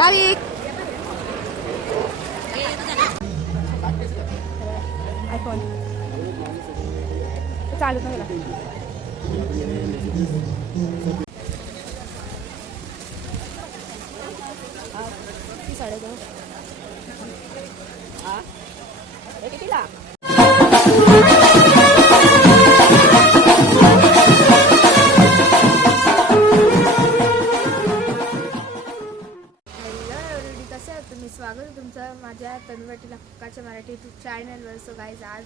भाविक आयफोन चालू नाही कितीला स्वागत आहे तुमचं माझ्या तनुवाटी लक्काच्या मराठी यूट्यूब चॅनलवर. सो गाईज आज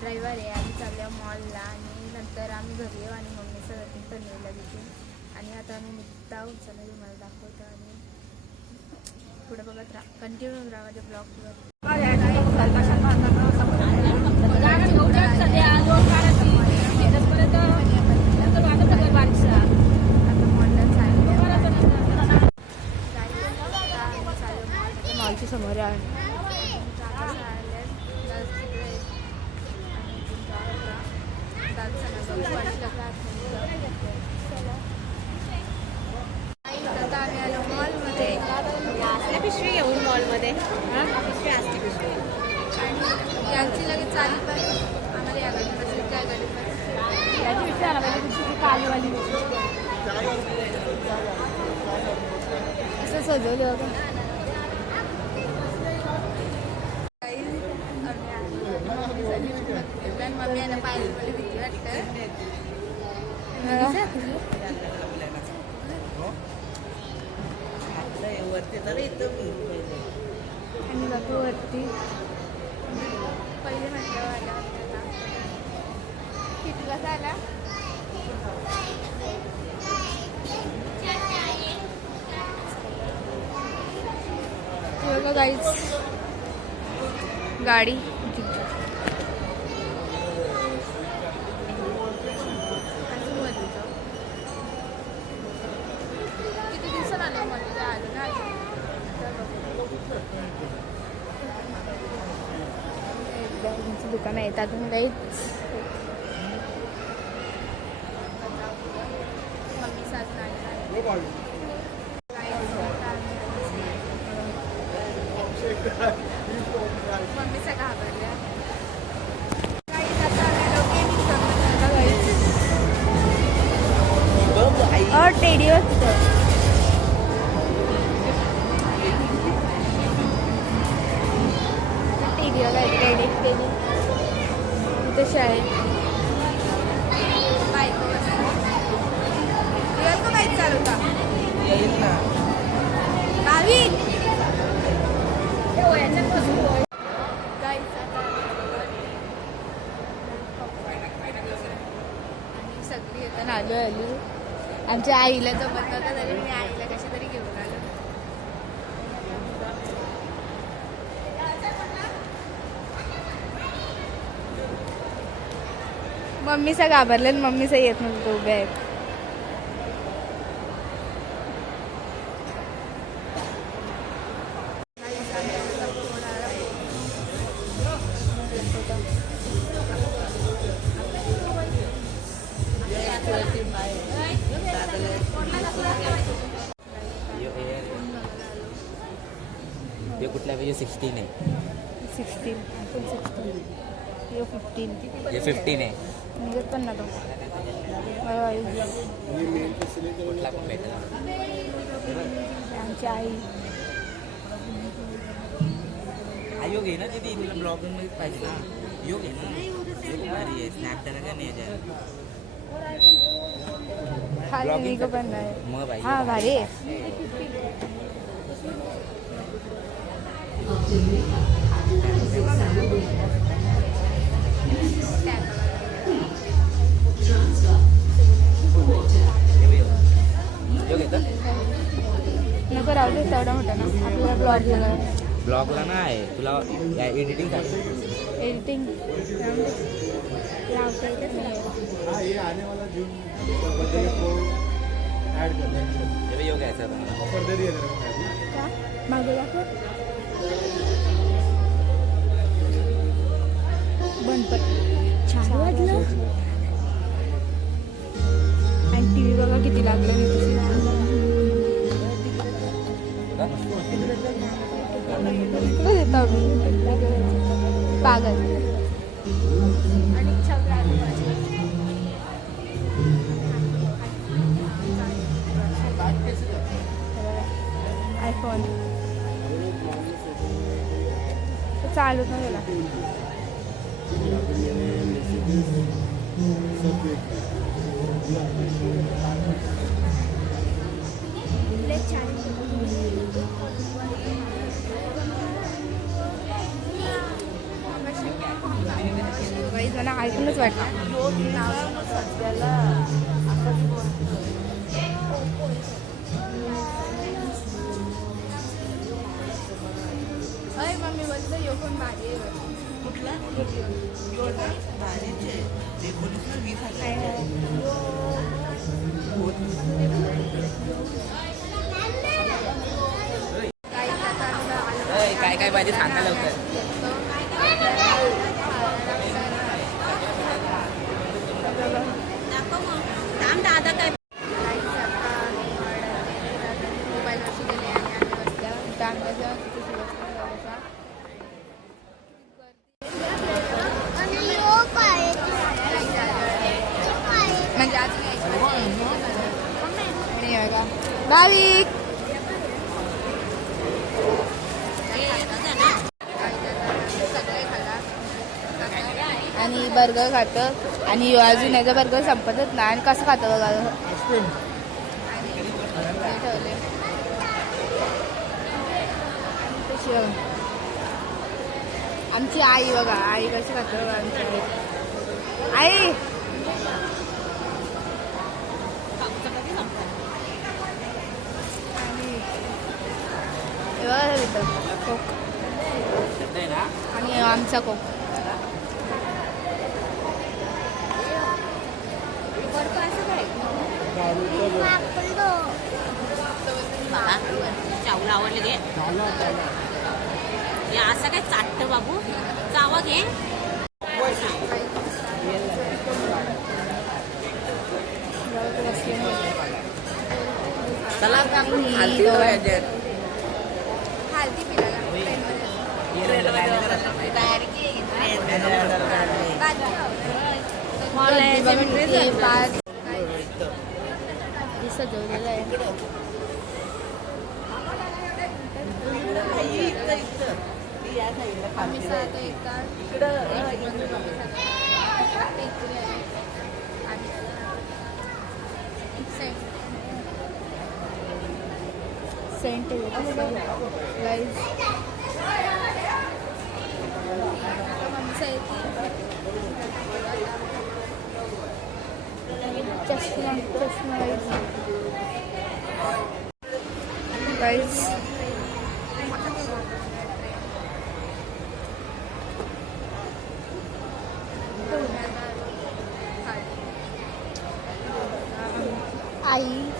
ड्रायव्हर आहे, आम्ही चाललो मॉलला आणि नंतर आम्ही घरी येऊ आणि मम्मीचं वरती तन्वीला तिथून आणि आता आम्ही निघता चला तुम्हाला दाखवतो आणि पुढे बघत राहा, कंटिन्यू राहा माझ्या ब्लॉगवर. मॉलच्या समोर आहे मॉलमध्ये पिशवी घेऊन मॉलमध्ये पिशवी असते पिशवी आणि यांची लगेच चाली पण आम्हाला या गाडीपासून त्या गाडीपासून याची पिशवी आला पाहिजे पिशवी कालीवाली असं सजवलं बघा. मम्मी यांना पाहिजे मला भीती वाटतं आणि बापू वरती पहिले म्हटलं आला किती कसा आला गाईच गाडी दुकान आहे त्यातून काहीच मम्मी मम्मीचा घाबरल्या टेडीवर तशी आहे बाईक चालवता येईल ना सगळी येताना आलो आली आमच्या आईला जमत नव्हता तरी मी आईला कशा तरी घेऊन आलो. मम्मीचा घाबरले मम्मीचा येत नव्हतं उभे आहेत. ये कुठला पाहिजे 16 आहे 16 ये 15 ये 15 आहे निघत पण ना तो कुठला पण भेटेल आमची आई योग आहे ना तिथे तुला ब्लॉग मध्ये पाहिजे ना योग आहे ना भारी आहे स्नॅप त्याला का नाही खाली पण नाही मग भाई हा भारी आहे. नको राहू दे तेवढा मोठा ना आपल्याला ब्लॉगला नाही तुला एडिटिंग एडिटिंग योग आहे सर मागे गणपती छान वाटलं आणि टी व्ही बघा किती लागलं मी तशी का? कुठे देतो पागल आणि आयफोन चालू ना गेला काही जण ऐकूनच वाटतं अय मम्मी बोलतो यो पण भारी आहे कुठला भारीचे ते 19-20 काय काय पाहिजे सांगा लवकर. दादा काय मोबाईलवरशी गेले आणि आम्ही बसल्या चांगल्याच्या म्हणजे अजून यायची का भाविक आणि बर्गर खातं आणि अजून याचा बर्गर संपतच नाही आणि कसं खातं बघा आणि ते ठेवले तशी बघा आमची आई बघा आई कशी खातं बघा आमची आई आणि हे बघा तिथं कोक आणि आमचा कोक चावल आवडले घे या असं काय चाटतं बाबू चावा घे चला हल्दी पिलाला सजवलेलं आहे आम्ही साधं येतात सेंट गाईज चष्मा चष्मा गाईज आई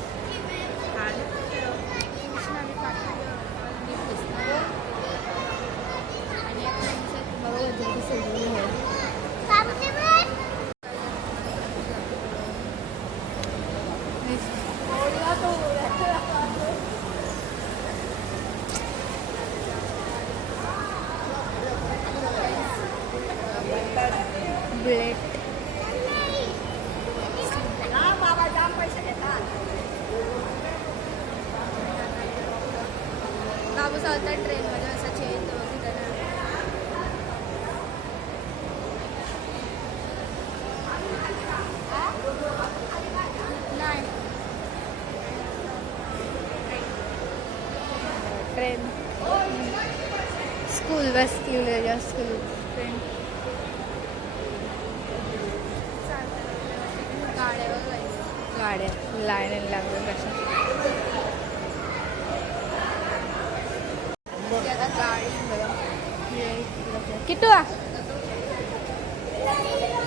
ब्लेड बाबू चालतात ट्रेनमध्ये असं चेंज वगैरे नाही train school bus school train गाड्या लाईन लागलं कशा किटू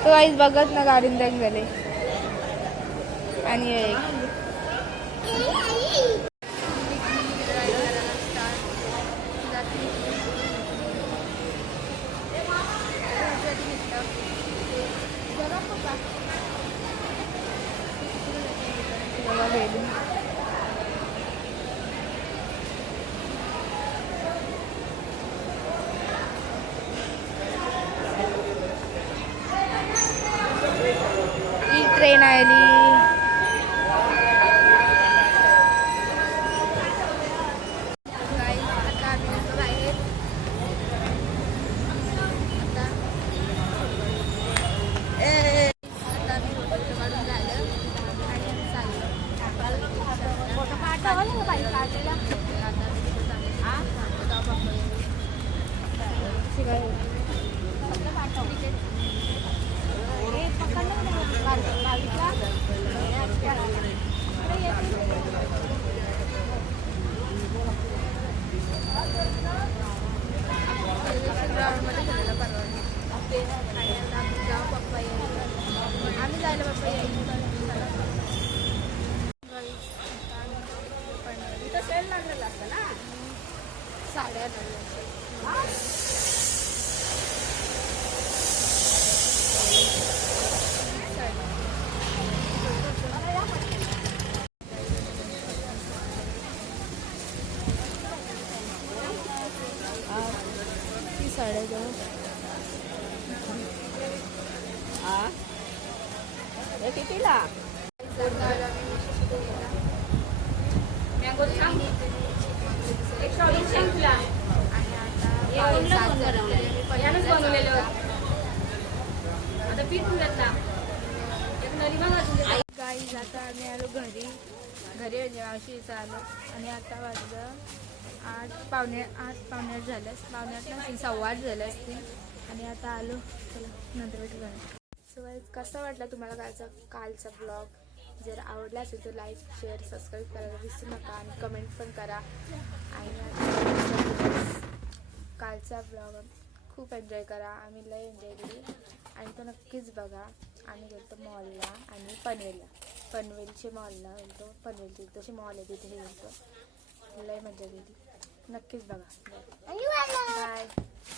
तो आईच बघत ना गाडीन रंग झाले आणि राहिली. Guys, आता आम्ही आलो बाहेर. आता आम्ही फोटो काढून झालं आणि आम्ही चाललो. आता आम्ही तिकडे ग्राउंडमध्ये झालेला परवा आणि आता आम्ही जाऊ पप्पा येईल. आम्ही जायला पप्पा येईल. सेल लागलेला असतं ना. साड्या ती साड्या जाऊ. हे कितीला? गाईज आता आम्ही आलो घरी म्हणजे मावशीचं आलो आणि आता वाजलं 8 पावणे 8 झालं. पावणे 8 नसतील 8:15 झालं असतील आणि आता आलो. चला नंतर भेटू. सो गाईज कसा वाटला तुम्हाला कालचा ब्लॉग? जर आवडला असेल तर लाईक शेअर सबस्क्राईब करायला विसरू नका आणि कमेंट पण करा. आणि कालचा ब्लॉग खूप एन्जॉय करा. आम्ही लय एन्जॉय केली आणि तो नक्कीच बघा. आम्ही गेलो मॉलला आणि पनवेलच्या मॉलला गेलो. पनवेलची जशी मॉल आहे तिथे गेलो. लय मजा केली. नक्कीच बघा. बाय.